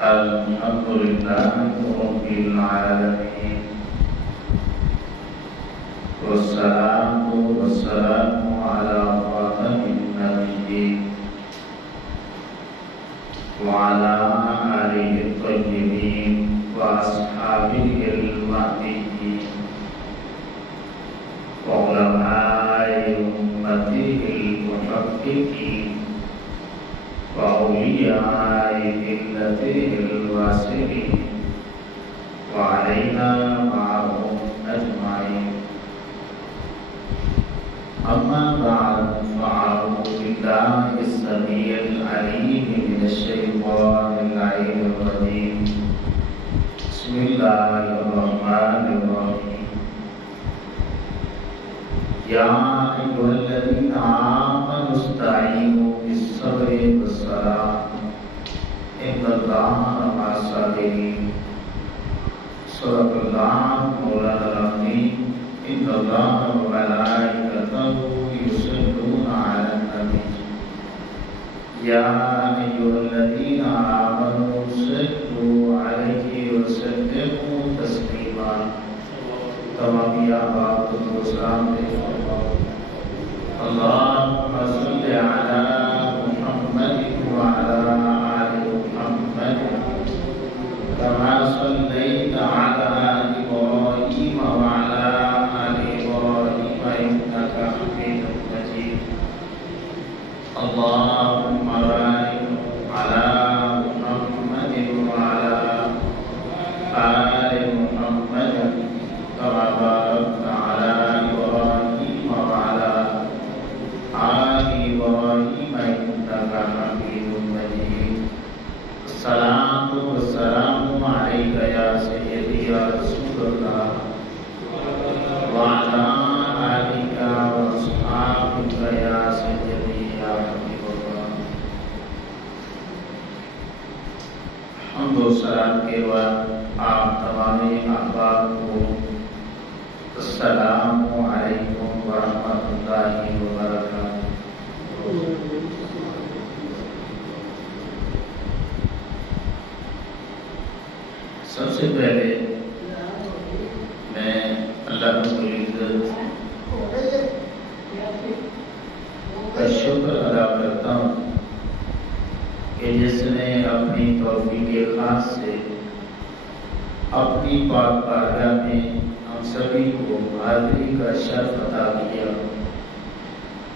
الحمد لله رب العالمين والصلاة والسلام على خاتم النبيين وعلى آله الطيبين وأصحابه المهديين وعلماء أمته المحققين وأولياء ملته الواسعين وعلينا معهم أجمعين. أما بعد فأعوذ بالله السميع العليم من الشيطان اللعين الرجيم. بسم الله الرحمن الرحيم. يا أيها الذين آمنوا استعينوا بالصبر والصلاة إن الله مع الصابرين. صدق الله مولانا العظيم. إن الله وملائكته يصلون على النبي يا أيها الذين آمنوا صلوا عليه وسلموا تسليما. تمام يا باب السلام اللهم صل على محمد وعلى آل محمد كما صليت على إبراهيم وعلى آل إبراهيم إنك حميد مجيد. اللهم بارك على محمد وعلى آل محمد كما باركت على إبراهيم وعلى آل إبراهيم إنك حميد مجيد. الصلاة والسلام عليك يا سيدي يا رسول الله وعلى آلك وأصحابك يا سيدي يا حبيب الله. حمد و سلام کے بعد آپ تمام احباب کو السلام علیکم ورحمۃ اللہ وبرکاتہ. سب سے پہلے میں اللہ رب العزت کا شکر ادا کرتا ہوں کہ جس نے اپنی توفیق خاص سے اپنی پاک بارگاہ میں ہم سبھی کو حاضری کا شرف عطا کیا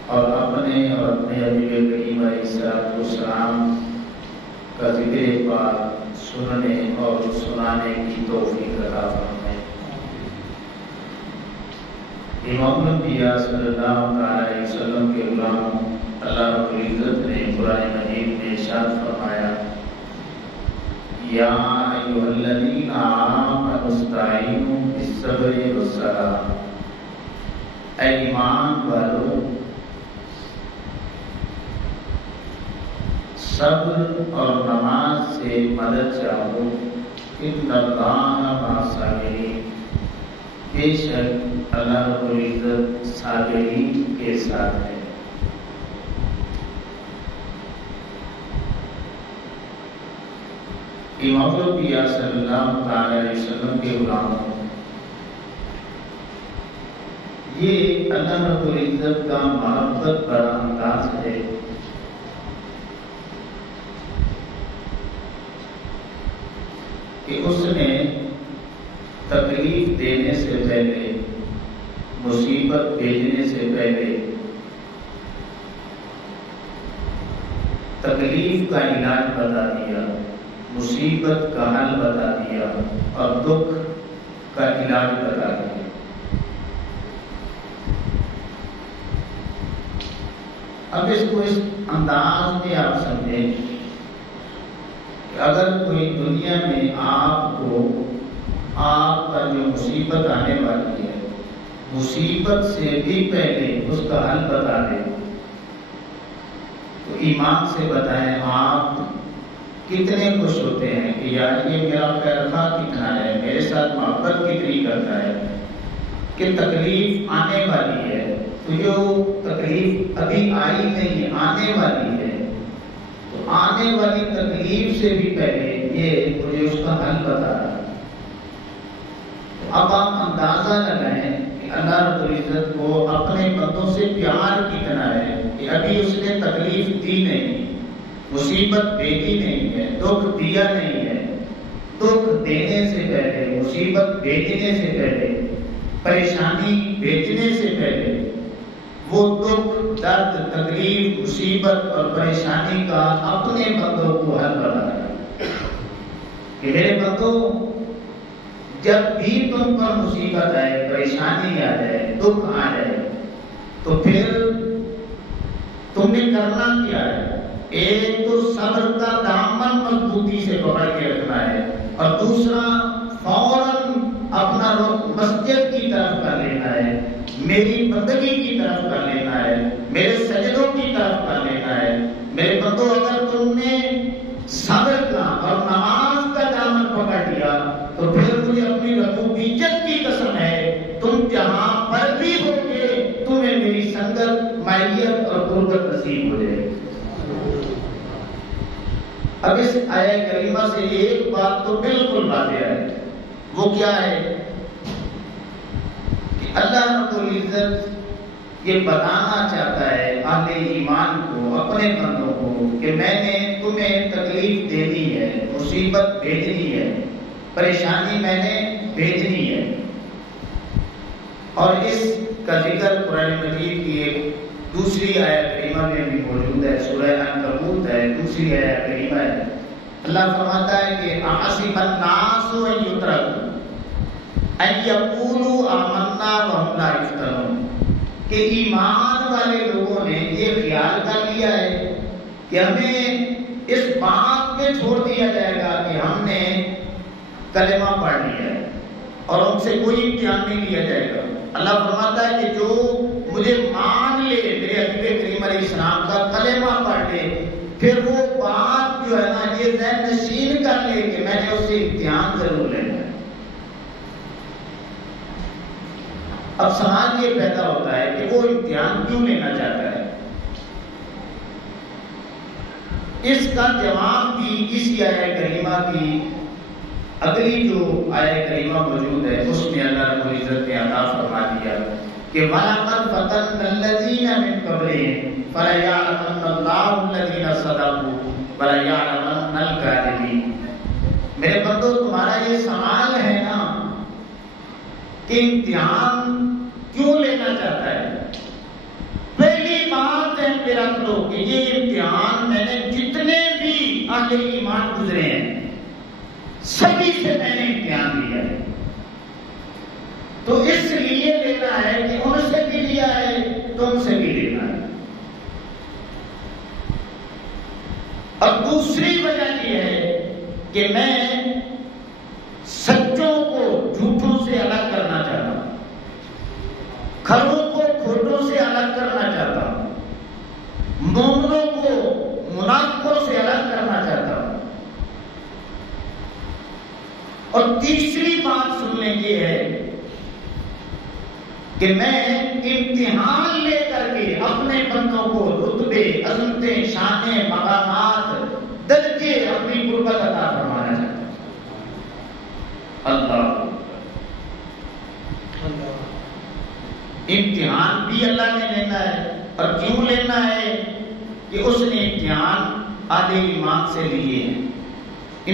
اور اپنے حبیب کریم علیہ السلام کا ذکر پاک سننے اور سنانے کی توفیق عطا فرمائے. امام الانبیاء صلی اللہ علیہ وسلم کے غلاموں اللہ رب العزت نے قرآن مجید میں ارشاد فرمایا یا ایھا الذین آمنوا استعینوا بالصبر والصلاۃ. اے ایمان والو صبر اور نماز سے مدد چاہو. ان اللہ مع الصابرین. بے شک اللہ رب العزت صابرین کے ساتھ ہے. امام الانبیاء صلی اللہ علیہ وسلم کے غلاموں یہ اللہ رب العزت کا محبت بڑا انداز ہے کہ اس نے تکلیف دینے سے پہلے مصیبت بھیجنے سے پہلے تکلیف کا علاج بتا دیا, مصیبت کا حل بتا دیا اور دکھ کا علاج بتا دیا. اب اس کو اس انداز میں آپ سمجھیں کہ اگر کوئی دنیا میں آپ پر جو مصیبت آنے والی ہے مصیبت سے بھی پہلے اس کا حل بتا دے تو ایمان سے بتائیں آپ کتنے خوش ہوتے ہیں کہ یار یہ میرا خیر خواہ کتنا ہے, میرے ساتھ محبت کتنی کرتا ہے کہ تکلیف آنے والی ہے تو جو تکلیف ابھی آئی نہیں آنے والی ہے تو آنے والی تکلیف سے بھی پہلے یہ مجھے اس کا حل بتا رہا ہے۔ اب آپ اندازہ لگائیں کہ اللہ رب العزت کو اپنے بندوں سے پیار کتنا ہے کہ ابھی اس نے تکلیف دی نہیں، مصیبت بھیجی نہیں ہے، دکھ دیا نہیں ہے۔ دکھ دینے سے پہلے، مصیبت بھیجنے سے پہلے، پریشانی بھیجنے سے پہلے وہ دکھ، درد، تکلیف، مصیبت اور پریشانی کا اپنے بندوں کو حل بتا رہا ہے کہ میرے بندوں، جب بھی تم پر مصیبت آئے، پریشانی آ جائے، دکھ آ جائے، تو پھر تم نے کرنا کیا ہے؟ ایک تو صبر کا دامن مضبوطی سے پکڑ کے رکھنا ہے، اور دوسرا فوراً اپنا رخ مسجد کی طرف کر لینا ہے، میری بندگی کی طرف کر لینا ہے، میرے سجدوں کی طرف کر لینا ہے۔ میرے بندوں، اگر تم نے صبر کا اور نماز کا دامن پکڑ لیا تو پھر مجھے اپنی ربوبیت کی قسم ہے، تم جہاں پر بھی ہوگے تمہیں میری سنگت، معیت اور قربت نصیب ہو جائے۔ اب اس آیہ کریمہ سے ایک بات تو بالکل واضح ہے، وہ کیا ہے کہ اللہ رب العزت یہ بتانا چاہتا ہے اہل ایمان کو، اپنے بندوں کو، کہ میں نے تمہیں تکلیف دینی ہے، مصیبت بھیجنی ہے، پریشانی میں نے بھیجنی ہے۔ اور اس کا ذکر قرآن مجید کی ایک دوسری آیہ کریمہ میں بھی موجود ہے، سورہ عنکبوت ہے، دوسری آیہ کریمہ ہے۔ اللہ فرماتا ہے کہ احسب الناس ان یترکوا ان یقولوا آمنا وهم لا یفتنون، کہ ایمان والے لوگوں نے یہ خیال کر لیا ہے کہ ہمیں اس بات پہ چھوڑ دیا جائے گا کہ ہم نے کلمہ پڑھ لیا ہے اور ان سے کوئی امتحان نہیں لیا جائے گا۔ اللہ فرماتا ہے کہ جو مجھے مان لے، میرے حبیب کریم علیہ السلام کا کلمہ پڑھ لے، پھر وہ بات جو ہے نا یہ ذہن نشین کر لے کہ میں نے اس سے امتحان ضرور لینا ہے۔ اب سوال یہ پیدا ہوتا ہے کہ وہ امتحان کیوں لینا چاہتا ہے؟ اس کا جواب بھی اسی آیہ کریمہ کی اگلی جو آیہ کریمہ موجود ہے اس میں اللہ رب العزت نے عطا فرما دیا کہ وَلَقَدْ فَتَنَّا الَّذِينَ مِن قَبْلِهِمْ فَلَيَعْلَمَنَّ اللَّهُ الَّذِينَ صَدَقُوا وَلَيَعْلَمَنَّ الْكَاذِبِينَ۔ میرے بندو، تمہارا یہ سوال ہے نا کہ امتحان کیوں لینا چاہتا ہے، پہلی بات ہے پہ رکھ لو کہ یہ امتحان میں نے جتنے بھی اہل ایمان گزرے ہیں سبھی سے میں نے امتحان لیا ہے، تو اس لیے لینا ہے کہ ان سے بھی لیا ہے، تم سے بھی لینا ہے۔ اور دوسری وجہ یہ ہے کہ میں سچوں کو جھوٹوں سے الگ کرنا چاہتا ہوں، کھروں کو کھوٹوں سے الگ کرنا چاہتا ہوں، مومنوں کو منافقوں سے الگ کرنا چاہتا ہوں۔ اور تیسری بات سن لیں یہ ہے کہ میں امتحان لے کر کے اپنے بندوں کو رتبے، عظمتیں، شانیں، مقامات، درجے، اپنی قربت عطا فرمانا چاہتا ہوں۔ اللہ امتحان بھی اللہ نے لینا ہے، اور کیوں لینا ہے کہ اس نے امتحان اہل ایمان سے لیے ہیں۔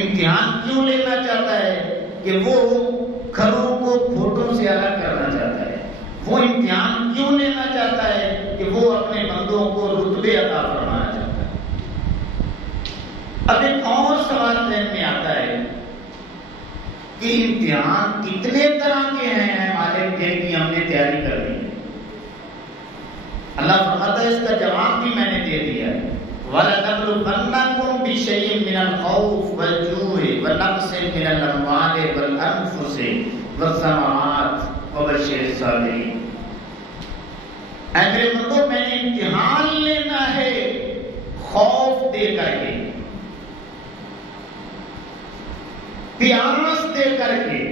امتحان کیوں لینا چاہتا ہے کہ وہ کھروں کو کھوٹوں سے الگ کرنا چاہتا ہے۔ وہ امتحان کیوں لینا چاہتا ہے کہ وہ اپنے بندوں کو رتبے عطا فرمانا چاہتا ہے۔ اب ایک اور سوال ذہن میں آتا ہے کہ امتحان کتنے طرح کے ہیں مالک کے کی ہم نے تیاری کر لی۔ اللہ فرماتا ہے اس کا جواب بھی میں نے دے دیا ہے، وَلَنَبْلُوَنَّكُمْ بِشَيْءٍ مِّنَ الْخَوْفِ وَالْجُوعِ وَنَقْصٍ مِّنَ الْأَمْوَالِ وَالْأَنفُسِ وَالثَّمَرَاتِ وَبَشِّرِ الصَّابِرِينَ۔ اے میرے بندو، میں نے امتحان لینا ہے خوف دے کر کے، پیاس دے کر کے،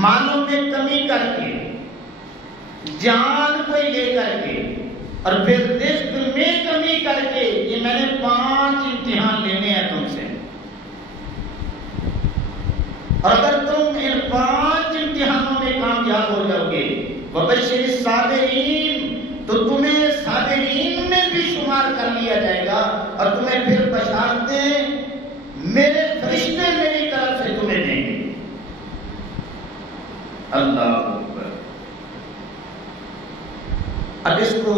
مالوں میں کمی کر کے، جان کو لے کر کے، اور پھر رزق میں کمی کر کے۔ یہ میں نے 5 امتحان لینے ہیں تم سے۔ اور اگر تم ان 5 امتحانوں میں کامیاب ہو جاؤ گے وبشر الصابرین تو تمہیں صابرین میں بھی شمار کر لیا جائے گا اور تمہیں پھر بشارتیں میرے فرشتے میری طرف سے تمہیں دیں گے۔ اللہ اکبر۔ اب اس کو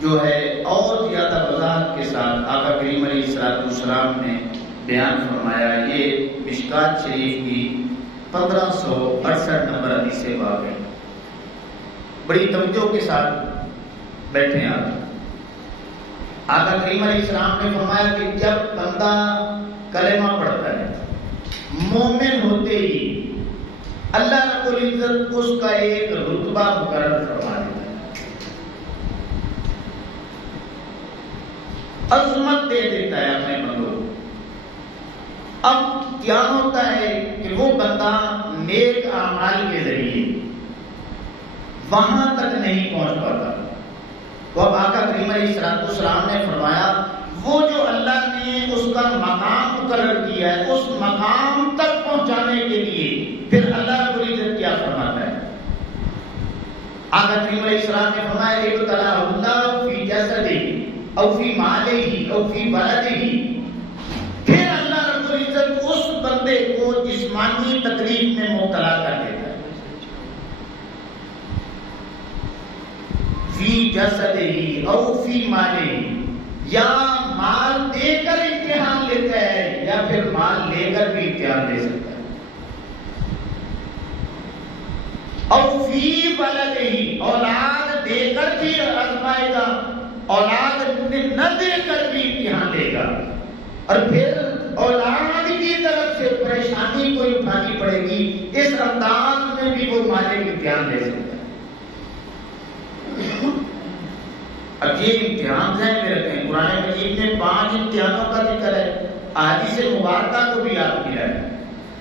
جو ہے اور زیادہ وضاحت کے ساتھ آقا کریم علیہ السلام نے بیان فرمایا۔ یہ مشکات شریف کی 1568 نمبر حدیث باب ہے۔ بڑی توجہ کے ساتھ بیٹھے آپ۔ آقا کریم علیہ السلام نے فرمایا کہ جب بندہ کلمہ پڑھتا ہے مومن ہوتے ہی اللہ رب العزت اس کا ایک رتبہ مقرر فرما دیتا ہے، عظمت دے دیتا ہے اپنے بندوں کو۔ اب کیا ہوتا ہے کہ وہ بندہ نیک اعمال کے ذریعے وہاں تک نہیں پہنچ پاتا، تو اب آقا کریم علیہ السلام نے فرمایا وہ جو اللہ نے اس کا مقام مقرر کیا ہے اس مقام تک پہنچانے کے لیے پھر اللہ رب العزت کیا فرماتا ہے؟ آقا کریم علیہ السلام نے فرمایا ابتلا اللہ فی جسدہ او فی مالہ او فی ولدہ، پھر اللہ رب العزت اس بندے کو جسمانی تکلیف میں مبتلا کر دیتا ہے، فی جسدہ او فی مالہ، یا مال دے کر امتحان لیتا ہے یا پھر مال لے کر بھی امتحان لے سکتا ہے، او فی ولدہ، اولاد دے کر بھی آزمائے گا، اولاد نہ دے کر بھی امتحان لے گا، اور پھر اولاد کی طرف سے پریشانی کو اٹھانی پڑے گی، اس انداز میں بھی وہ مالک امتحان لے سکتا ہے۔ اب یہ امتحان ذہن میں رکھیں، قرآن مجید میں 5 امتحانوں کا ذکر ہے، احادیث مبارکہ کو بھی یاد کیا ہے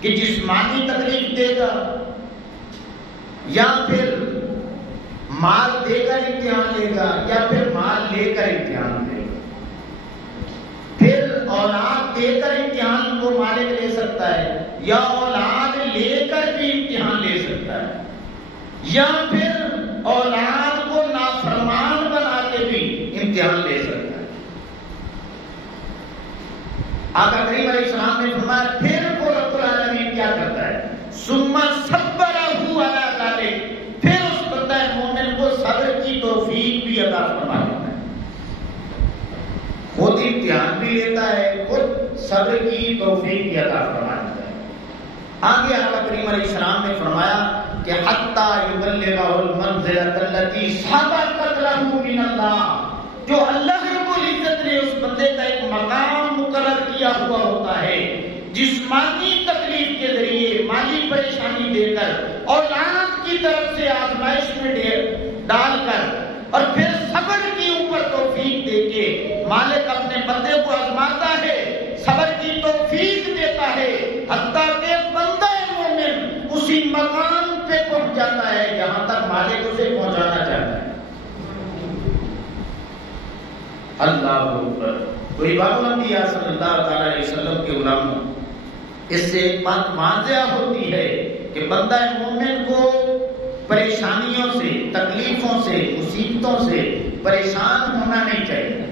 کہ جسمانی تکلیف دے گا یا پھر مال دے کر امتحان لے گا یا پھر مال لے کر امتحان لے گا، پھر اولاد دے کر امتحان کو مالک لے سکتا ہے یا اولاد لے کر بھی امتحان لے سکتا ہے، یا پھر اولاد کو نافرمان بنا کے بھی امتحان لے سکتا ہے۔ آقا کریم علیہ السلام نے فرمایا پھر وہ رب العالمین کیا کرتا ہے؟ ثم صبرہ علی ذلک، پھر اس بندہ مومن کو صبر کی توفیق بھی عطا فرما دیتا ہے، خود امتحان بھی لیتا ہے، خود صبر کی توفیق بھی عطا فرما دیتا ہے۔ آگے آقا کریم علیہ السلام نے فرمایا کہ حتی یبلغہ المنزلۃ التی سبقت لہ من اللہ، جو اللہ رب العزت نے اس بندے کا ایک مقام مقرر کیا ہوا ہوتا ہے، جسمانی تکلیف کے ذریعے مالی پریشانی دے کر اولاد کی طرف سے آزمائش میں ڈال کر اور پھر صبر کی اوپر توفیق دے کے مالک اپنے بندے کو آزماتا ہے، صبر کی توفیق دیتا ہے، حتیٰ کہ بندہ مومن اسی مقام پہ پہنچ جاتا ہے جہاں تک مالک اسے پہنچانا چاہتا ہے۔ اللہ اکبر۔ تو امام الانبیاء صلی اللہ تعالی علیہ وسلم کے غلاموں، اس سے ایک بات واضح ہوتی ہے کہ بندہ مومن کو پریشانیوں سے، تکلیفوں سے، مصیبتوں سے پریشان ہونا نہیں چاہیے،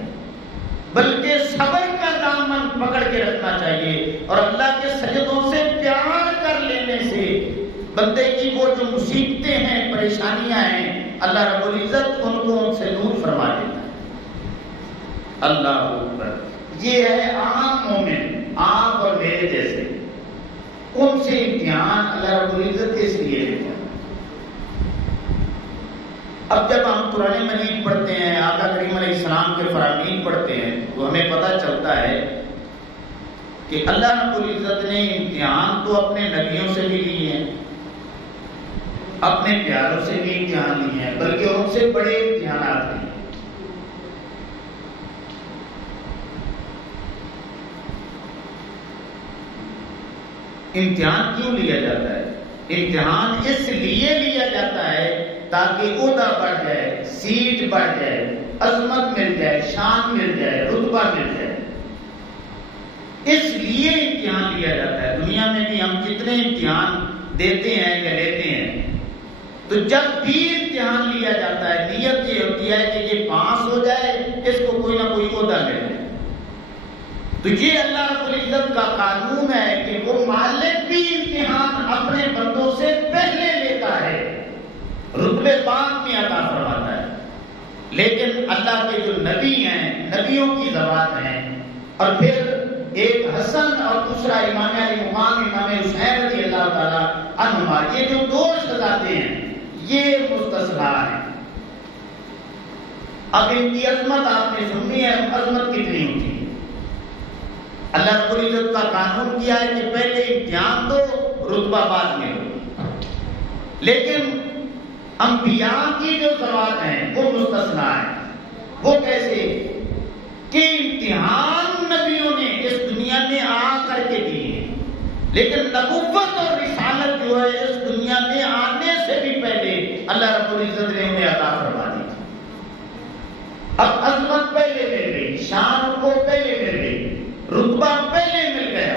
بلکہ صبر کا دامن پکڑ کے رکھنا چاہیے، اور اللہ کے سجدوں سے پیار کر لینے سے بندے کی وہ جو مصیبتیں ہیں، پریشانیاں ہیں، اللہ رب العزت ان کو ان سے دور فرما دیتا ہے۔ اللہ اکبر۔ یہ ہے عام مومن، آپ اور میرے جیسے، ان سے امتحان اللہ رب العزت اس لیے لیتا ہے۔ اب جب ہم قرآن مجید پڑھتے ہیں، آقا کریم علیہ السلام کے فرامین پڑھتے ہیں، تو ہمیں پتہ چلتا ہے کہ اللہ رب العزت نے امتحان تو اپنے نبیوں سے بھی لیے ہیں، اپنے پیاروں سے بھی امتحان لیے ہیں، بلکہ ان سے بڑے امتحانات لیے۔ امتحان کیوں لیا جاتا ہے؟ امتحان اس لیے لیا جاتا ہے تاکہ عہدہ بڑھ جائے، سیٹ بڑھ جائے، عظمت مل جائے، شان مل جائے، رتبہ مل جائے، اس لیے امتحان لیا جاتا ہے. دنیا میں بھی ہم جتنے امتحان دیتے ہیں یا لیتے ہیں تو جب بھی امتحان لیا جاتا ہے نیت یہ ہوتی ہے کہ یہ پاس ہو جائے, اس کو کوئی نہ کوئی عہدہ مل جائے. تو یہ اللہ رب العزت کا قانون ہے کہ وہ مالک بھی امتحان اپنے بندوں سے پہلے لیتا ہے, رتبے بعد میں عطا فرماتا ہے. لیکن اللہ کے جو نبی ہیں, نبیوں کی ذوات ہیں, اور پھر ایک حسن اور دوسرا امام علی مقام امام حسین رضی اللہ تعالیٰ عنہما, یہ جو دو شہزادے ہیں یہ مستثنا ہیں. اب ان کی عظمت آپ نے سنی ہے, عظمت کتنی ہوتی ہے. اللہ رب العزت کا قانون کیا ہے کہ پہلے امتحان دو, رتبہ بعد میں ہو. لیکن انبیاء کی جو ذوات ہیں وہ مستثنا ہیں. وہ کیسے کہ امتحان نبیوں نے اس دنیا میں آ کر کے دیے, لیکن نبوت اور رسالت جو ہے اس دنیا میں آنے سے بھی پہلے اللہ رب العزت نے انہیں عطا فرما دی. اب عظمت پہلے مل گئی, شان کو پہلے مل گئی, رتبہ پہلے مل گیا,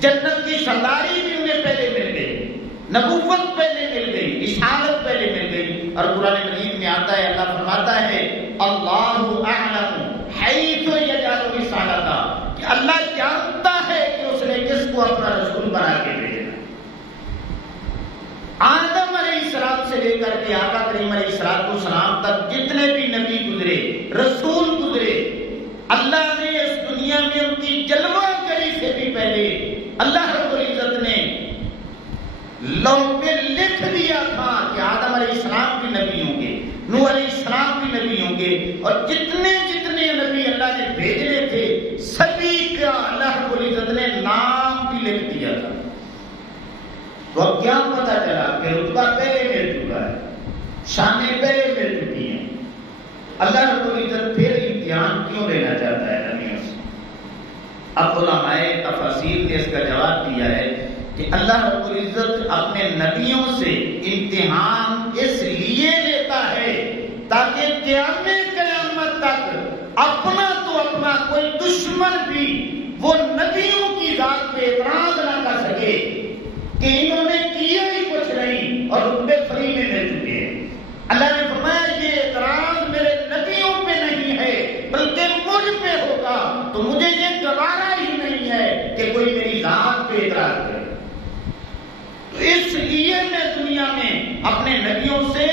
جنت کی سرداری بھی انہیں پہلے مل گئی, نبوت پہلے مل گئی, رسالت پہلے مل گئی. اور قرآن مجید میں آتا ہے, اللہ فرماتا ہے اللہ اعلم حیث یجعل رسالتہ, کہ اللہ جانتا ہے کہ اس نے کس کو اپنا رسول بنا کے بھیجنا. آدم علیہ السلام سے لے کر کے آقا کریم علیہ السلام تک جتنے بھی نبی گزرے, رسول گزرے, اللہ نے اس دنیا میں ان کی جلوہ گری سے بھی پہلے اللہ رب العزت نے لوح پہ لکھ دیا تھا کہ آدم علیہ السلام بھی نبی ہوں گے, نوح علیہ السلام بھی نبی ہوں گے, اور جتنے جتنے نبی اللہ نے بھیجنے تھے سبھی کا اللہ رب العزت نے نام بھی لکھ دیا تھا. تو اب کیا پتا چلا کہ رتبہ پہلے مل چکا ہے, شانیں پہلے مل چکی ہیں. اللہ رب العزت پھر امتحان کیوں لینا چاہتا ہے نبیوں سے؟ اب علماء تفاسیر نے اس کا جواب دیا ہے کہ اللہ رب العزت اپنے نبیوں سے امتحان اس لیے لیتا ہے تاکہ قیامت تک اپنا تو اپنا کوئی دشمن بھی وہ نبیوں کی ذات پہ اعتراض نہ کر سکے کہ انہوں نے کیا ہی کچھ نہیں اور رتبے فری میں مل چکے ہیں. اللہ نے فرمایا یہ اعتراض میرے نبیوں پہ نہیں ہے بلکہ مجھ پہ ہوگا, تو مجھے یہ گوارا ہی نہیں ہے کہ کوئی میری ذات پہ اعتراض کرے. تو اس لیے میں دنیا میں اپنے نبیوں سے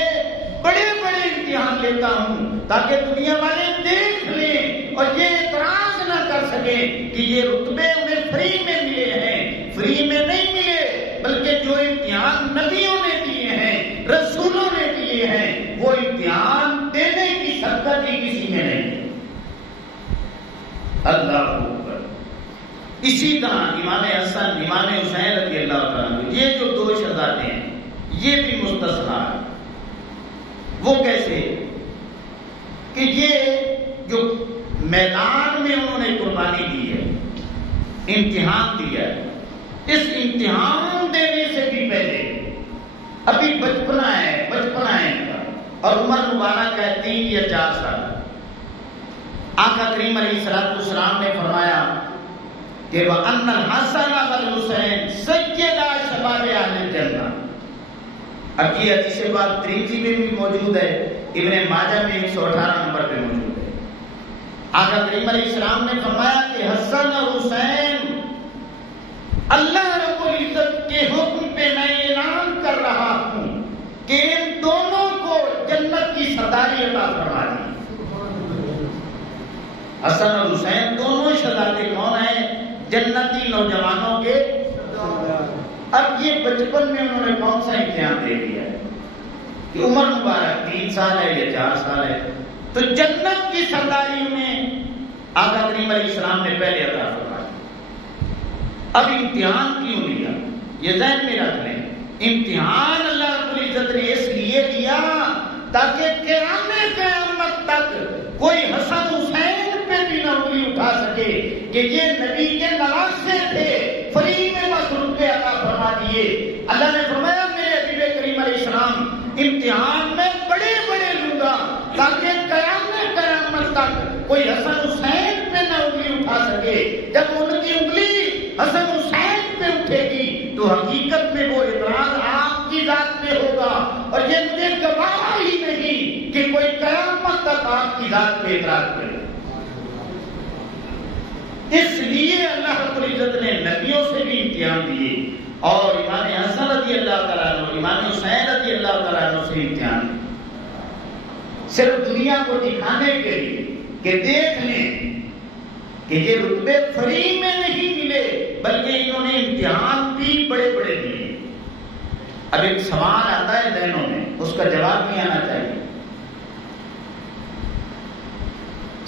بڑے بڑے امتحان لیتا ہوں تاکہ دنیا والے دیکھ لیں اور یہ اعتراض نہ کر سکیں کہ یہ رتبے انہیں فری میں ملے ہیں. فری میں نہیں ملے بلکہ جو امتحان نبیوں نے دیے ہیں, رسولوں نے دیے ہیں, وہ امتحان دینے کی شرکت ہی کسی میں نہیں. اللہ اکبر. اسی طرح امام حسن, امام حسین رضی اللہ تعالیٰ, یہ جو دو شہزادے ہیں یہ بھی مستثنا ہے. وہ کیسے کہ یہ جو میدان میں انہوں نے قربانی دی ہے, امتحان دیا ہے, اس امتحان دینے سے بھی پہلے ابھی بچپنا ہے ان کا, اور عمر مبارک ہے 3 یا 4 سال. آقا کریم علیہ السلام نے فرمایا کہ وَأَنَّ الْحَسَنَ وَالْحُسَيْنَ سَيِّدَا شَبَابِ أَهْلِ الْجَنَّةِ. اب یہ حدیث بات ترمذی میں بھی موجود ہے, ابن ماجہ میں 118 نمبر پہ موجود ہے. آقا کریم علیہ السلام نے فرمایا کہ حسن اور حسین اللہ رب العزت کے حکم پہ میں اعلان کر رہا ہوں کہ ان دونوں کو جنت کی سرداری عطا فرما دی. حسن اور حسین دونوں شہزادے کون ہیں؟ جنتی نوجوانوں کے. اب یہ بچپن میں انہوں نے کون سا امتحان دے دیا ہے کہ عمر مبارک 3 سال ہے یا 4 سال ہے, تو جنت کی سرداری انہیں آقا کریم علیہ السلام نے پہلے عطا فرمایا. اب امتحان کیوں لیا یہ ذہن میں رکھ لیں. امتحان اللہ رب العزت نے اس لیے دیا تاکہ قیامت تک کوئی حسن حسین پہ بھی نہ انگلی اٹھا سکے کہ یہ نبی کے نواسے تھے, فری میں بس رتبے عطا فرما دیے. اللہ نے فرمایا میرے حبیب کریم علیہ السلام امتحان میں بڑے بڑے لوں گا تاکہ قیامت تک کوئی حسن حسین پہ نہ انگلی اٹھا سکے. جب ان کی انگلی اعتراض کرے. اس لیے اللہ رب العزت نے نبیوں سے بھی امتحان دیے اور امام حسن رضی اللہ تعالیٰ عنہ، امام حسین رضی اللہ تعالیٰ عنہ سے امتحان دیے، صرف دنیا کو دکھانے کے لیے کہ دیکھ لیں کہ یہ رتبے فری میں نہیں ملے بلکہ انہوں نے امتحان بھی بڑے بڑے دیے. اب ایک سوال آتا ہے ذہنوں میں، اس کا جواب نہیں آنا چاہیے.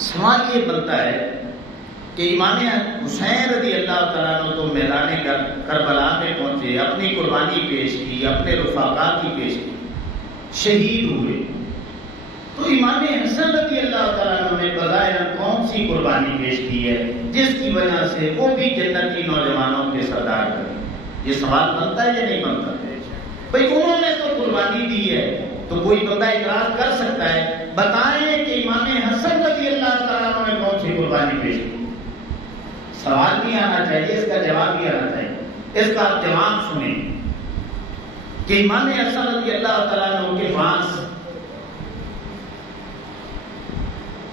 سوال یہ بنتا ہے کہ امام حسین رضی اللہ تعالیٰ عنہ تو میدان کربلا میں پہنچے، اپنی قربانی پیش کی، اپنے رفقا کی پیش کی، شہید ہوئے. تو امام حسن رضی اللہ تعالیٰ عنہ نے بظاہر کون سی قربانی پیش کی ہے جس کی وجہ سے وہ بھی جنتی نوجوانوں کے سردار بنے؟ یہ سوال بنتا ہے یا نہیں بنتا؟ بھائی انہوں نے تو قربانی دی ہے، تو کوئی بندہ اعتراض کر سکتا ہے، بتائیں کہ امام حسن رضی اللہ تعالیٰ عنہ نے کون سی قربانی پیش کی؟ سوال بھی آنا چاہیے، اس کا جواب بھی آنا چاہیے. اس کا جواب سنیں کہ امام حسن رضی اللہ تعالیٰ عنہ کے پاس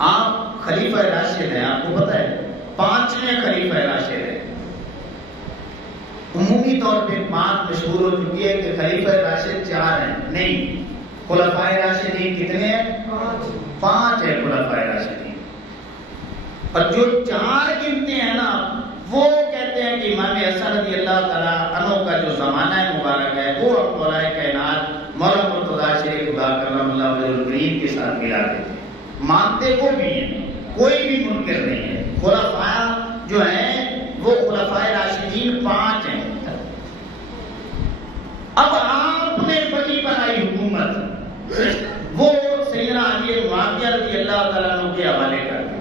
آپ خلیفہ راشد ہیں، آپ کو پتہ ہے 5ویں خلیفہ راشد ہے. عمومی طور پہ بات مشہور ہو چکی ہے کہ خلیفہ راشد 4 ہیں، نہیں، خلفائے راشدین کتنے ہیں؟ 5 ہیں خلفائے راشدین. اور جو 4 گنتے ہیں نا وہ کہتے ہیں کہ امام حسن رضی اللہ تعالیٰ عنہ کا جو زمانہ مبارک ہے وہ مولا کائنات مولا مرتضیٰ شریف خدا کرم اللہ وجہ الکریم کے ساتھ ملا دیتے ہیں. مانتے وہ بھی ہیں، کوئی بھی منکر نہیں ہے. خلفاء جو ہیں وہ خلفائے راشدین 5 ہیں. اب آپ نے بڑی بنائی حکومت وہ سیدنا علی معاویہ رضی اللہ تعالیٰ عنہ کے حوالے کر دی.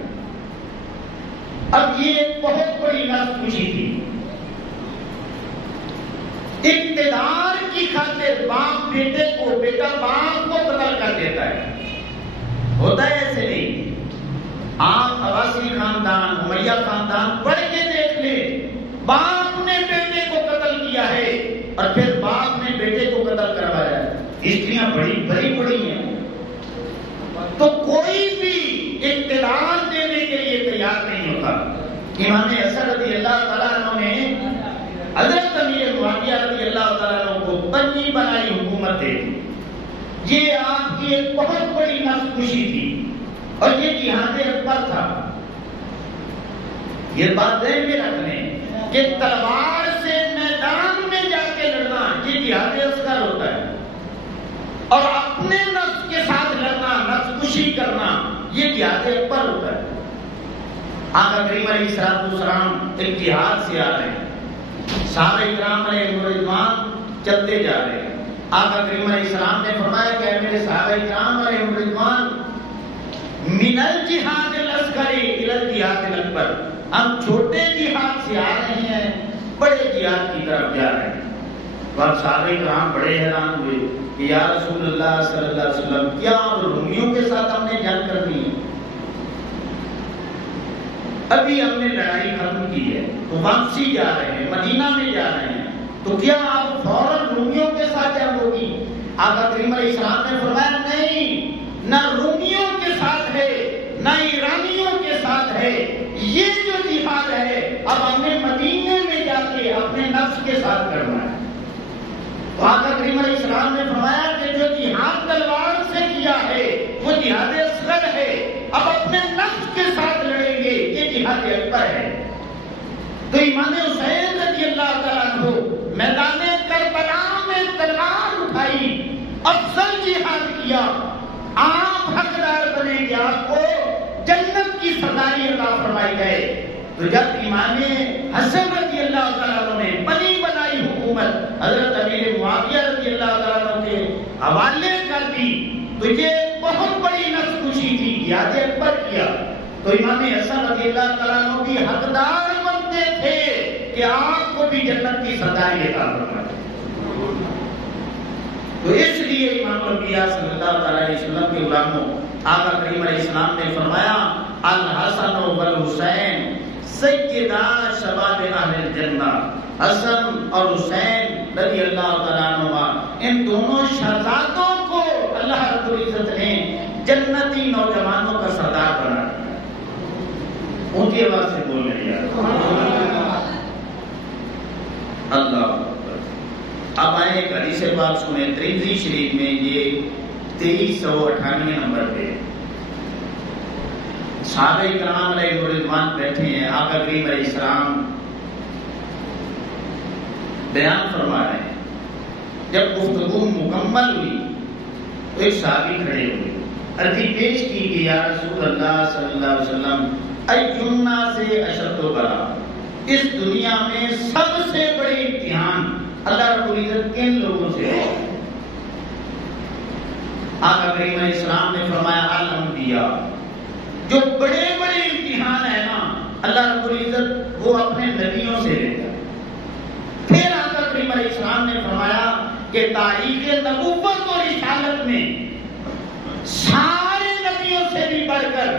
اب یہ بہت بڑی نفس خوشی تھی. اقتدار کی خاطر باپ بیٹے کو، بیٹا باپ کو قتل کر دیتا ہے. ہوتا ہے ایسے نہیں. آپ عباسی خاندان، امیہ خاندان پڑھ کے دیکھ لیں، باپ نے بیٹے کو قتل کیا ہے اور پھر باپ نے بیٹے کو قتل کروایا ہے. ہسٹریاں بڑی ہیں. تو کوئی بھی اقتدار دینے کے لیے تیار نہیں ہوتا. امام حسن رضی اللہ تعالیٰ عنہ نے حضرت امیر معاویہ رضی اللہ تعالیٰ عنہ کو بنی بنائی حکومت دے دی. یہ آپ کی ایک بہت بڑی نفس خوشی تھی اور یہ جہاد اکبر تھا. یہ بات ذہن میں رکھ لیں کہ تلوار سے میدان میں جا کے لڑنا یہ جہاد اصغر ہوتا ہے، اور اپنے نفس کے ساتھ لڑنا، نفس کشی کرنا یہ جہاد اکبر ہوتا ہے. آقا کریم علیہ السلام ایک جہاد سے آ رہے ہیں، صحابہ کرام علیہ رضوان چلتے جا رہے ہیں. آقا کریم علیہ السلام نے فرمایا کہ میرے صحابہ کرام علیہ رضوان من الجہاد الاصغر الی الجہاد الاکبر، ہم چھوٹے جہاد سے آ رہے ہیں، بڑے جہاد کی طرف جا رہے ہیں. اور صحابہ کرام بڑے حیران ہوئے کہ یا رسول اللہ صلی اللہ علیہ وسلم کیا رومیوں کے ساتھ ہم نے جنگ کرنی ہے؟ ابھی ہم نے لڑائی ختم کی ہے، تو واپسی جا رہے ہیں، مدینہ میں جا رہے ہیں، تو کیا آپ فوراً رومیوں کے ساتھ جنگ ہوگی؟ آقا کریم علیہ السلام نے فرمایا نہیں، نہ رومیوں کے ساتھ ہے نہ ایرانیوں کے ساتھ ہے. یہ جو جہاد ہے اب ہم نے مدینے میں جا کے اپنے نفس کے ساتھ کرنا ہے. تو آقا کریم علیہ السلام نے فرمایا کہ جو جہاد تلوار سے کیا ہے وہ جہاد اصغر ہے، اب اپنے نفس کے ساتھ لڑیں گے یہ جہاد اکبر ہے. تو امام حسین رضی اللہ تعالیٰ عنہ میدان کربلا میں تلوار اٹھائی، افضل جہاد کیا. آپ حقدار بنے کہ آپ کو جنت کی سرداری عطا فرمائی گئے. تو جب امام حسن رضی اللہ تعالیٰ عنہ نے بنی بنائی حکومت حضرت امیر معاویہ رضی اللہ تعالیٰ عنہ کے حوالے کر دی تو یہ بہت بڑی نفس خوشی تھی، جہاد اکبر کیا. تو امام حسن رضی اللہ تعالیٰ عنہ بھی حقدار بنتے تھے کہ آپ کو بھی جنت کی سرداری عطا فرمائے. تو اس لیے امام الانبیاء صلی اللہ علیہ وسلم کے غلاموں آقا کریم علیہ السلام نے فرمایا الحسن والحسین سیدا شباب اہل الجنہ. حسن اور حسین رضی اللہ تعالیٰ عنہما ان دونوں شہزادوں کو اللہ رب العزت نے جنتی نوجوانوں کا سردار بنا دیا. اونچی آواز سے بولنے لگا اللہ اکبر۔ اب آئے ایک حدیث پاک سنیں ترمذی شریف میں، یہ 2398 نمبر پہ صحابہ کرام علیہ رضوان بیٹھے ہیں، آقا کریم علیہ السلام بیان فرما رہے ہیں۔ جب گفتگو مکمل ہوئی تو ایک صحابی کھڑے ہوئے، عرضی پیش کی کہ یا رسول اللہ صلی اللہ علیہ وسلم اینا سے اشد بلا، اس دنیا میں سب سے بڑے امتحان اللہ رب العزت کن لوگوں سے ہے؟ آقا کریم علیہ السلام نے فرمایا الانبیاء، جو بڑے بڑے امتحان ہیں نا اللہ رب العزت وہ اپنے نبیوں سے لیتا ہے۔ پھر آقا کریم علیہ السلام نے فرمایا کہ تاریخ نبوت اور رسالت میں سارے نبیوں سے بھی بڑھ کر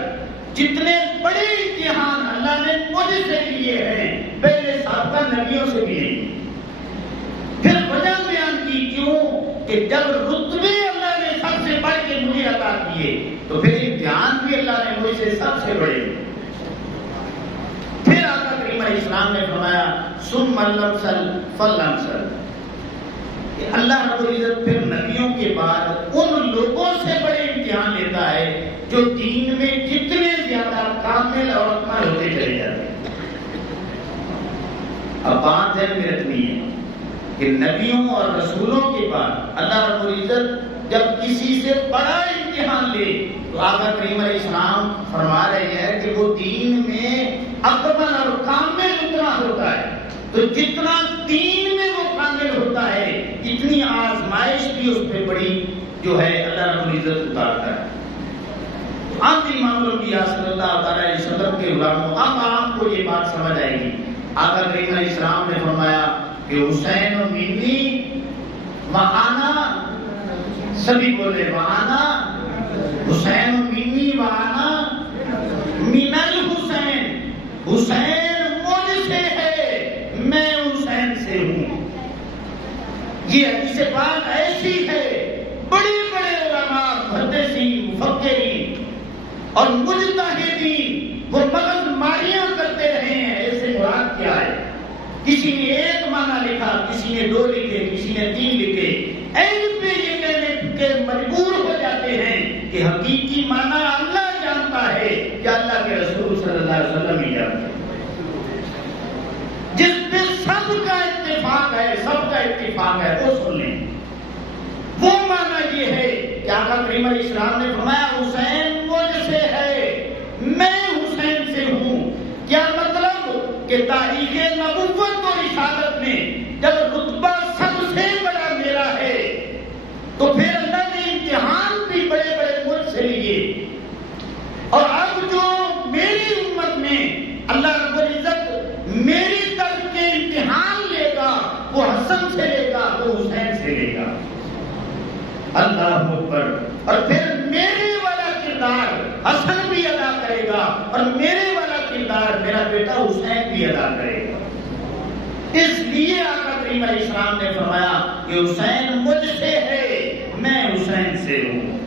جتنے بڑے امتحان اللہ نے مجھ سے لیے ہیں پہلے سابقہ نبیوں سے بھی نہیں۔ پھر وجہ بیان کی کیوں کہ جب رتبے اللہ نے سب سے بڑھ کے مجھے عطا کیے تو پھر امتحان بھی اللہ نے مجھ سے سب سے بڑے۔ پھر آقا کریم علیہ السلام نے فرمایا ثم الامثل فالامثل، کہ اللہ رب العزت پھر نبیوں کے بعد ان لوگوں سے بڑے امتحان لیتا ہے جو دین میں جتنے زیادہ کامل اور اکمل ہوتے چلے جاتے ہیں۔ اب بات ہے میں رکھنی ہے کہ نبیوں اور رسولوں کے بعد اللہ رب العزت جب کسی سے بڑا امتحان لے تو آقا کریم علیہ السلام فرما رہے ہیں کہ وہ دین میں اکمل اور کامل اتنا ہوتا ہے، تو جتنا دین میں وہ کامل ہوتا ہے اتنی آزمائش بھی اس پہ بڑی جو ہے اللہ رب العزت اتارتا ہے۔ اب امام الانبیاء صلی اللہ تعالی علیہ وسلم کے غلاموں، اب آپ کو یہ بات سمجھ آئے گی۔ آقا کریم علیہ السلام نے فرمایا کہ حسین و منی وآنا، سبھی بولے وآنا، حسین و منی وآنا من الحسین، حسین مجھ سے ہے میں حسین سے ہوں۔ یہ حدیث پاک ایسی ہے، بڑے بڑے علماء محدثین مفکرین اور مجتہدین وہ مغز ماریاں کرتے رہے ہیں ایسے مراد کیا ہے۔ کسی نے ایک معنی لکھا، کسی نے 2 لکھے، کسی نے 3 لکھے، ایک پہ یہ کہنے کے مجبور ہو جاتے ہیں کہ حقیقی معنی اللہ جانتا ہے کہ اللہ کے رسول صلی اللہ علیہ وسلم ہی جانتے ہیں۔ جس پہ سب کا اتفاق ہے، سب کا اتفاق ہے وہ سن لیں۔ وہ معنی یہ ہے کہ آقا کریم علیہ السلام نے فرمایا حسین مجھ سے ہے میں حسین سے ہوں۔ کیا مطلب کہ تاریخ نبوت اور رسالت میں جب رتبہ سب سے بڑا میرا ہے تو پھر اللہ نے امتحان بھی بڑے بڑے مجھ سے لیے، اور اب جو میری امت میں اللہ رب العزت میری طرف کے امتحان لے گا وہ حسن سے لے گا، وہ حسین سے لے گا۔ اللہ اکبر۔ اور پھر میرے والا کردار حسن بھی ادا کرے گا اور میرے والا کردار میرا بیٹا حسین بھی ادا کرے گا۔ اس لیے آقا کریم علیہ السلام نے فرمایا کہ حسین مجھ سے ہے میں حسین سے ہوں۔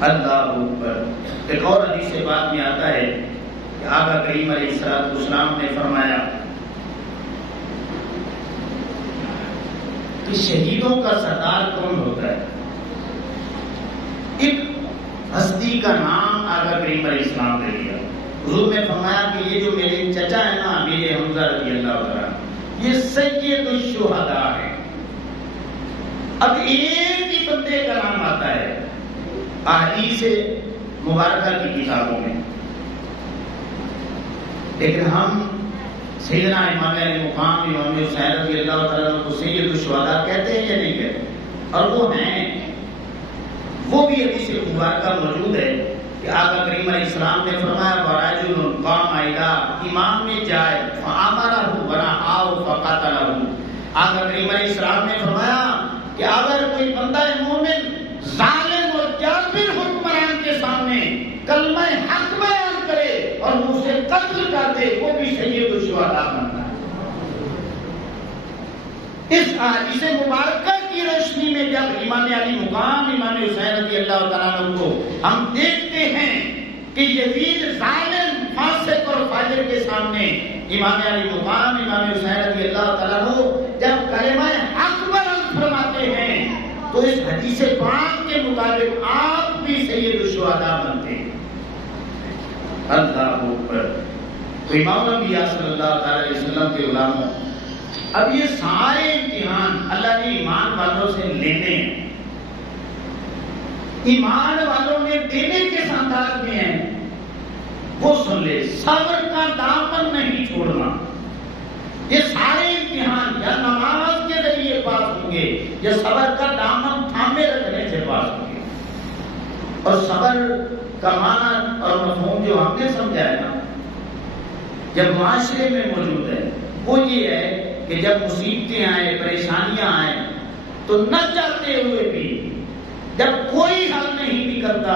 اللہ اکبر۔ ایک اور حدیث سے بات میں آتا ہے کہ آقا کریم علیہ السلام نے فرمایا کہ شہیدوں کا سردار کون ہوتا ہے؟ ایک ہستی کا نام آقا کریم علیہ السلام نے لیا۔ حضور نے فرمایا کہ یہ جو میرے چچا ہے نا میرے حمزہ رضی اللہ عنہ، یہ سید الشہداء ہے۔ اب ایک ہی بندے کا نام آتا ہے احادیث مبارکہ کی کتابوں میں، لیکن ہم سیدنا امام علی مقام امام حسین رضی اللہ تعالیٰ عنہ کو سید الشہداء کہتے ہیں یا نہیں کہتے؟ اور وہ ہیں، وہ بھی حدیث مبارکہ موجود ہے کہ آقا کریم علیہ السلام نے فرمایا وَرَجُلٌ قَامَ إِلَىٰ، امام نے جائے فَأَمَرَهُ وَنَهَاهُ فَقَتَلَهُ۔ آقا کریم علیہ السلام نے فرمایا کہ اگر کوئی بندہ مومن ظالم اور جابر حکمران کے سامنے کلمہ حق بیان کرے اور اسے قتل کر دے وہ بھی سید الشہداء بنتا ہے۔ اس حدیث مبارکہ کی روشنی میں جب امام علی مقام امام حسین رضی اللہ تعالیٰ عنہ کو ہم دیکھتے ہیں کہ یزید ظالم فاسق اور فاجر کے سامنے امام علی مقام امام حسین رضی اللہ تعالیٰ عنہ جب کلمہ حق بلند فرماتے ہیں تو اس حدیث پاک کے مطابق آپ بھی سید الشہداء بنتے ہیں. اللہ اکبر. تو امام الانبیاء صلی اللہ تعالی علیہ وسلم کے غلاموں، اب یہ سارے امتحان اللہ نے ایمان والوں سے لینے ہیں. ایمان والوں نے دینے کے انداز میں ہیں، وہ سن لے. صبر کا دامن نہیں چھوڑنا. یہ سارے امتحان یا نماز کے ذریعے پاس ہوں گے یا صبر کا دامن تھامے رکھنے سے پاس ہوں گے. اور صبر کا معنی اور مفہوم جو ہم نے سمجھا ہے نا، جب معاشرے میں موجود ہے، وہ یہ ہے کہ جب مصیبتیں آئیں، پریشانیاں آئیں تو نہ چاہتے ہوئے بھی جب کوئی حل نہیں نکلتا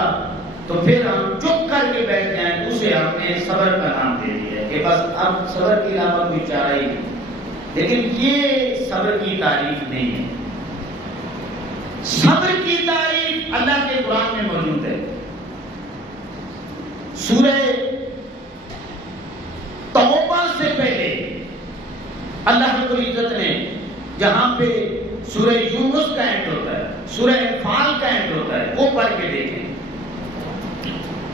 تو پھر ہم چپ کر کے بیٹھ جائیں. اسے ہم نے صبر کا نام دے دیا کہ بس اب صبر کے علاوہ کوئی چارہ ہی نہیں. لیکن یہ صبر کی تعریف نہیں ہے. صبر کی تعریف اللہ کے قرآن میں موجود ہے. سورہ توبہ سے پہلے اللہ رب العزت نے جہاں پہ سورہ یونس کا اینڈ ہوتا ہے، سورہ انفال کا اینڈ ہوتا ہے، وہ پڑھ کے دیکھیں.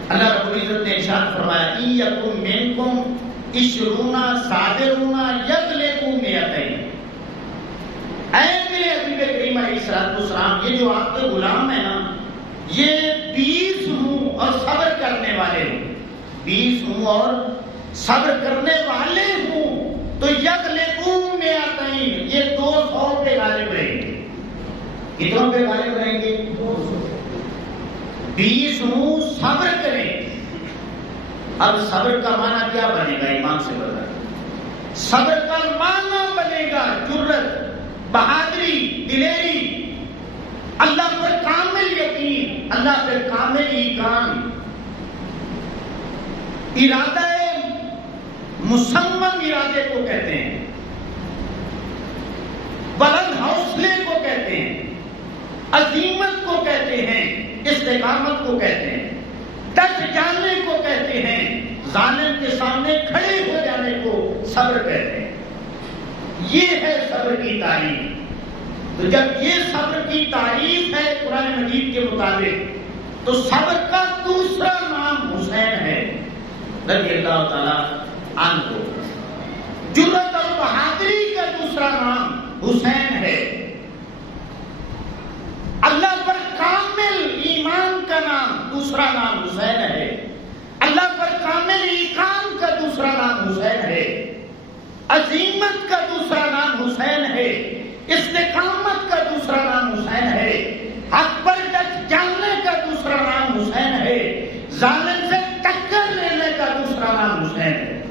اللہ رب العزت نے ارشاد فرمایا ان یکم منکم 20 صابرون یغلبوا 200. اے میرے حبیب کریم علیہ السلام، یہ جو آپ کے غلام ہیں نا، یہ 20 ہوں اور صبر کرنے والے ہوں، 20 ہوں اور صبر کرنے والے ہوں تو یغلبوا 200، یہ 200 پہ غالب رہیں گے. کتنوں پہ غالب رہیں گے؟ 20 ہوں، صبر کریں. اب صبر کا معنی کیا بنے گا؟ ایمان سے بتائیں. صبر کا معنی بنے گا جرت، بہادری، دلیری، اللہ پر کامل یقین، اللہ پر کامل ایمان، ارادہ مصمم ارادے کو کہتے ہیں، بلند حوصلے کو کہتے ہیں، عزیمت کو کہتے ہیں، استقامت کو کہتے ہیں، ڈٹ جانے کو کہتے ہیں، ظالم کے سامنے کھڑے ہو جانے کو صبر کہتے ہیں. یہ ہے صبر کی تعریف. تو جب یہ صبر کی تعریف ہے قرآن مجید کے مطابق، تو صبر کا دوسرا نام حسین ہے رضی اللہ تعالیٰ عنہ. جرت اور بہادری کا دوسرا نام حسین ہے. اللہ پر کامل ایمان کا نام دوسرا نام حسین ہے. اللہ پر کامل ایقان کا دوسرا نام حسین ہے. عزیمت کا دوسرا نام حسین ہے. استقامت کا دوسرا نام حسین ہے. حق پر ڈٹ جانے کا دوسرا نام حسین ہے. ظالم سے ٹکر لینے کا دوسرا نام حسین ہے.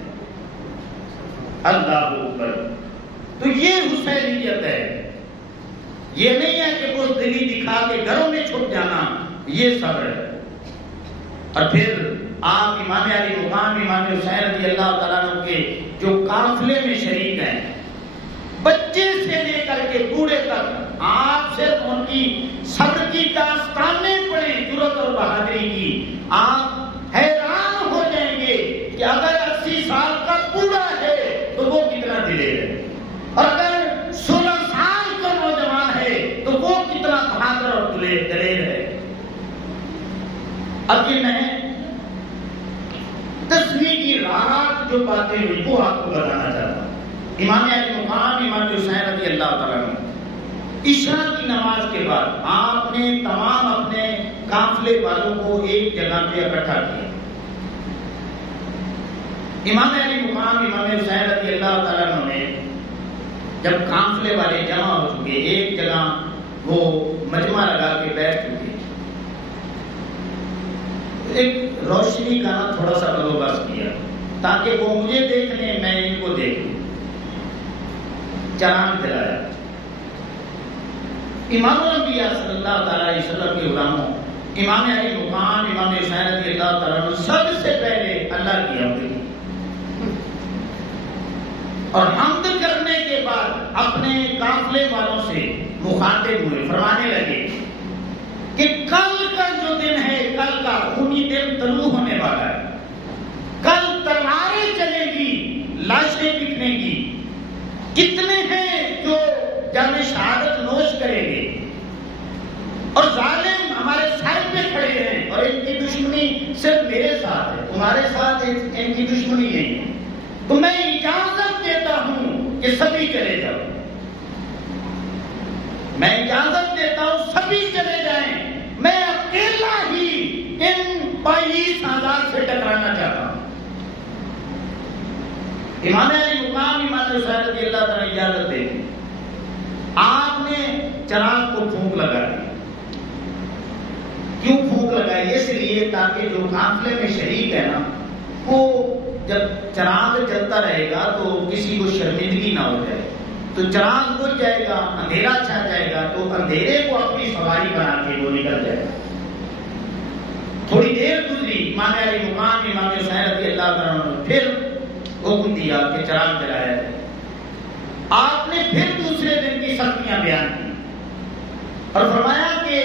اللہ اکبر. تو یہ حسینیت ہے. یہ نہیں ہے کہ وہ دلی دکھا کے گھروں میں چھپ جانا، یہ صبر ہے. اور پھر آپ امام علی مقام امام حسین رضی اللہ تعالیٰ عنہ کے جو قافلے میں شریک ہیں، بچے سے لے کر کے بوڑھے تک، آپ صرف ان کی صبر کی داستانیں پڑھیں، جرت اور بہادری کی، آپ حیران ہو جائیں گے کہ اگر 80 سال کا بوڑھا ہے تو وہ کتنا دلیر ہے، اور اگر 16 سال کا نوجوان ہے تو وہ کتنا بہادر اور دلیر ہے. اب یہ میں تصویر کی رات جو باتیں ہوئی وہ آپ کو بتانا چاہتا ہوں. امام علی مقام امام حسین رضی اللہ تعالیٰ عنہ عشاء کی نماز کے بعد آپ نے تمام اپنے قافلے والوں کو ایک جگہ پہ اکٹھا کیا. امام علی مقام امام حسین رضی اللہ تعالیٰ عنہ نے جب قافلے والے جمع ہو چکے، ایک جگہ وہ مجمع لگا کے بیٹھ چکے، ایک روشنی کا تھوڑا سا بندوبست کیا تاکہ وہ مجھے دیکھ لیں، میں ان کو دیکھ لوں. چراغ جلایا. امام الانبیاء صلی اللہ تعالی علیہ وسلم کے غلاموں امام علی مقام امام حسین رضی اللہ تعالیٰ عنہ سب سے پہلے اللہ کی حمد کی، اور حمد کرنے کے بعد اپنے قافلے والوں سے مخاطب ہوئے، فرمانے لگے کہ کل کا جو دن ہے، کل کا خونی دن طلوع ہونے والا ہے. کل تلواریں چلیں گی، لاشیں بکنے گی، کتنے ہیں جو جام شہادت نوش کریں گے، اور ظالم ہمارے سر پہ کھڑے ہیں اور ان کی دشمنی صرف میرے ساتھ ہے، تمہارے ساتھ ان کی دشمنی نہیں ہے، تو میں اجازت دیتا ہوں کہ سبھی چلے جاؤ، میں اجازت دیتا ہوں سبھی چلے جائیں، میں اکیلا ہی ان 22,000 سے ٹکرانا چاہتا ہوں۔ امام علی مقام امام حسین رضی اللہ تعالیٰ اجازت دے، آپ نے چراغ کو پھونک لگا دی۔ کیوں پھونک لگائی؟ اس لیے تاکہ جو قافلے میں شریک ہے نا، وہ جب چراغ جلتا رہے گا تو کسی کو شرمندگی نہ ہو جائے، تو چراغ بجھ جائے گا، اندھیرا چھا جائے گا، تو اندھیرے کو اپنی سواری بنا کے وہ نکل جائے گا۔ تھوڑی دیر گزری، امام علی مقام امام حسین رضی اللہ تعالیٰ نے پھر حکم دیا کہ چراغ جلایا جائے۔ آپ نے پھر دوسرے دن کی سختیاں بیان کی اور فرمایا کہ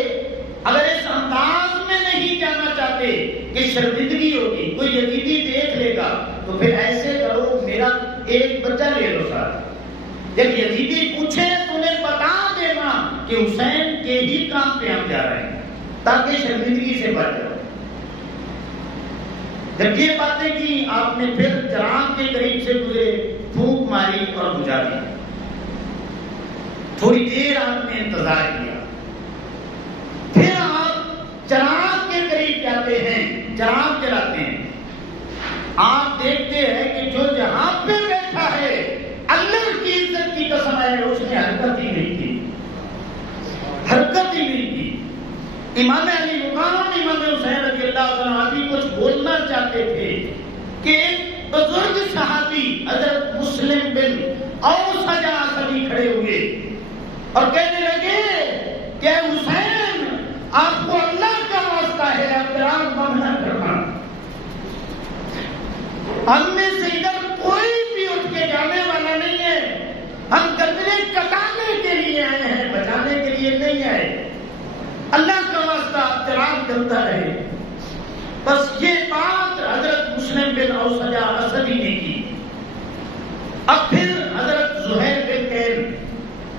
اگر اس انداز میں نہیں جانا چاہتے کہ شرمندگی ہوگی، کوئی یزیدی دیکھ لے گا، تو پھر ایسے کرو میرا ایک بچہ لے لو ساتھ، جب یزیدی پوچھے تو انہیں بتا دینا کہ حسین کے ہی کام پہ ہم جا رہے ہیں تاکہ شرمندگی سے بچ جاؤ۔ جب یہ باتیں کی، آپ نے پھر چراغ کے قریب سے گزرے، پھونک ماری اور بجھا دیا۔ تھوڑی دیر آپ نے انتظار کیا، پھر آپ چراغ کے قریب جاتے ہیں، چراغ جلاتے ہیں، آپ دیکھتے ہیں کہ جو جہاں پہ بیٹھا ہے اللہ کی عزت کی قسم ہے اس نے حرکت ہی نہیں کی، حرکت ہی نہیں کی۔ امام علی مقام امام حسین رضی اللہ عنہ بھی کچھ بولنا چاہتے تھے کہ ایک بزرگ صحابی حضرت مسلم بن اوس اسدی کھڑے ہوئے اور کہنے لگے کہ حسین آپ کو اللہ کا واسطہ ہے احترام کم نہ کرنا، ہم میں سے ادھر کوئی بھی اٹھ کے جانے والا نہیں ہے، ہم گردنے کٹانے کے لیے آئے ہیں، بچانے کے لیے نہیں آئے، اللہ کا واسطہ چراغ جلتا رہے۔ بس یہ بات حضرت مسلم بن اوس اسدی نے کی۔ اب پھر حضرت زہیر بن کین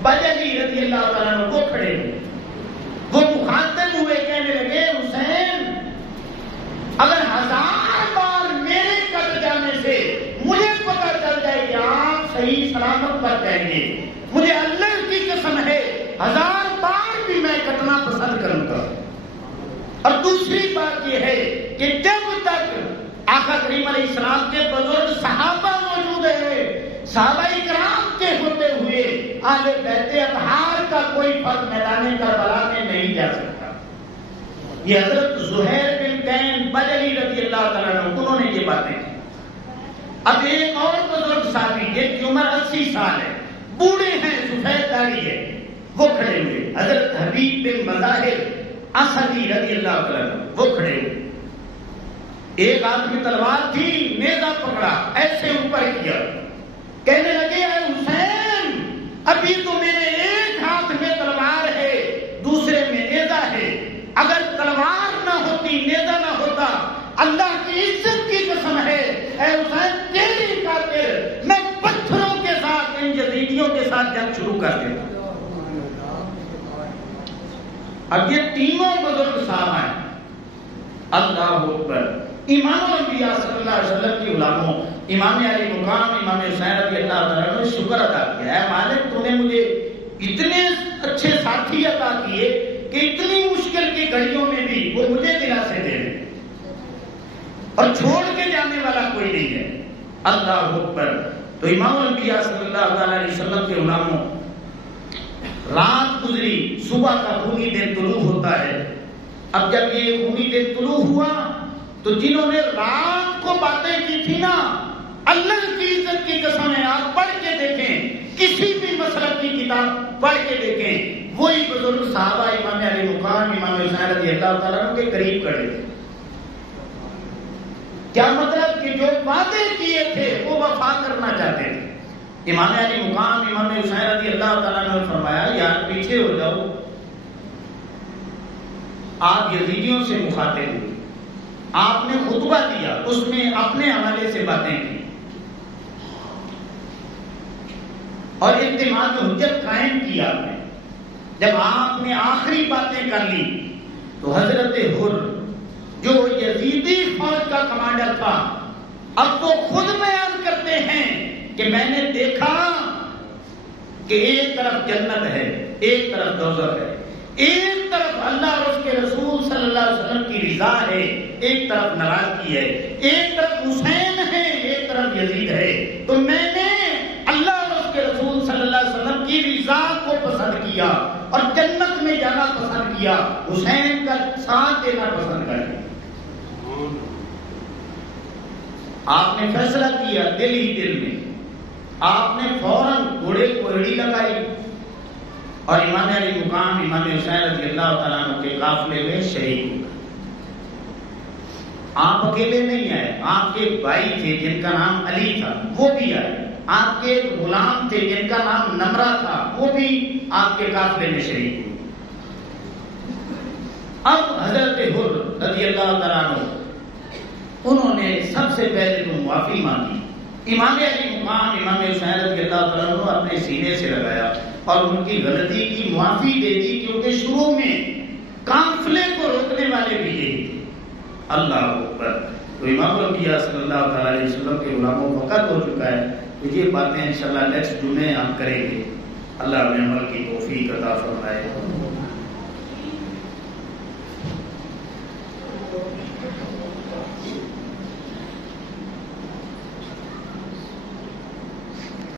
بجلی رضی اللہ تعالیٰ عنہ وہ کھڑے ہوئے، وہ مخاطب ہوئے، کہنے لگے حسین اگر 1000 بار میرے کٹ جانے سے مجھے پتہ چل جائے کہ آپ صحیح سلامت بچ جائیں گے، مجھے اللہ کی قسم ہے 1000 بار بھی میں کٹنا پسند کروں گا۔ اور دوسری بات یہ ہے کہ جب تک آقا کریم علیہ السلام کے بزرگ صحابہ موجود ہیں، صحابہ کرام کے ہوتے ہوئے اہل بیت اطہار کا کوئی فرد میدان کربلا میں نہیں جا سکتا۔ یہ حضرت زہیر بن کین بجلی رضی اللہ تعالیٰ عنہ انہوں نے یہ باتیں کی۔ اب ایک اور بزرگ صحابی جن کی عمر 80 سال ہے، بوڑھے ہیں، سفید داڑھی ہے، وہ کھڑے ہوئے، حضرت حبیب بن مظاہر اسدی رضی اللہ تعالیٰ عنہ وہ کھڑے ہوئے، ایک ہاتھ میں تلوار تھی، نیزہ پکڑا، ایسے اوپر کیا، کہنے لگے اے حسین ابھی تو میرے ایک ہاتھ میں تلوار ہے، دوسرے میں نیزہ ہے، اگر تلوار نہ ہوتی، نیزہ نہ ہوتا، اللہ کی عزت کی قسم ہے اے حسین تیری خاطر میں پتھروں کے ساتھ ان یزیدیوں کے ساتھ جنگ شروع کر دیتا۔ اب یہ تینوں بزرگ صاحب ہیں، اللہ اکبر، امام الانبیاء صلی اللہ علیہ وسلم کی غلاموں، امام علی مقام امام حسین رضی اللہ تعالیٰ نے شکر ادا کیا ہے، مالک تو نے مجھے اتنے اچھے ساتھی عطا کیے کہ اتنی مشکل کی گھڑیوں میں بھی وہ مجھے دلاسے دے رہے اور چھوڑ کے جانے والا کوئی نہیں ہے، اللہ اکبر۔ تو امام الانبیاء صلی اللہ علیہ وسلم کے غلاموں، رات گزری، صبح کا خونی دن طلوع ہوتا ہے۔ اب جب یہ خونی دن طلوع ہوا تو جنہوں نے رات کو باتیں کی تھی نا، اللہ کی عزت کی قسم ہے آپ پڑھ کے دیکھیں، کسی بھی مسلک کی کتاب پڑھ کے دیکھیں، وہی بزرگ صحابہ امام علی مقام امام حسین رضی اللہ تعالیٰ عنہ کے قریب کھڑے تھے۔ کیا مطلب کہ جو وعدے کیے تھے وہ وفا کرنا چاہتے تھے۔ امام علی مقام امام حسین رضی اللہ تعالیٰ نے فرمایا یار پیچھے ہو جاؤ، آپ یزیدیوں سے مخاطب ہوئے، آپ نے خطبہ دیا، اس میں اپنے حوالے سے باتیں کی اور اعتماد حجت قائم کیا آپ نے۔ جب آپ نے آخری باتیں کر لی تو حضرت حر جو یزیدی فوج کا کمانڈر تھا، اب وہ خود بیان کرتے ہیں کہ میں نے دیکھا کہ ایک طرف جنت ہے، ایک طرف دوزخ ہے، ایک طرف اللہ اور اس کے رسول صلی اللہ علیہ وسلم کی رضا ہے، ایک طرف ناراضگی ہے، ایک طرف حسین ہے، ایک طرف یزید ہے، تو میں نے اللہ اور اس کے رسول صلی اللہ علیہ وسلم کی رضا کو پسند کیا اور جنت میں جانا پسند کیا، حسین کا ساتھ دینا پسند کیا۔ آپ نے فیصلہ کیا دل ہی دل میں، آپ نے فوراً گھوڑے کو ہڑی لگائی اور امام علی مقام امام حسین رضی اللہ تعالیٰ عنہ کے قافلے میں شہید ہو گئے۔ آپ اکیلے نہیں آئے، آپ کے ایک بھائی تھے جن کا نام علی تھا، وہ بھی آئے، آپ کے ایک غلام تھے جن کا نام نمرہ تھا، وہ بھی آپ کے قافلے میں شہید ہوئے۔ اب حضرت حر رضی اللہ تعالیٰ عنہ انہوں نے سب سے پہلے تو معافی مانگی، امام علی مقام امام حسین رضی اللہ تعالیٰ عنہ اپنے سینے سے لگایا اور ان کی غلطی کی معافی دے دی، کیونکہ شروع میں قافلے کو روکنے والے بھی یہی تھے۔ اللہ اکبر۔ تو امام الانبیاء صلی اللہ تعالیٰ علیہ وسلم کے غلاموں وقت ہو چکا ہے، تو یہ باتیں انشاءاللہ نیکسٹ جمعے ہم کریں گے۔ اللہ ہمیں عمل کی توفیق عطا فرمائے۔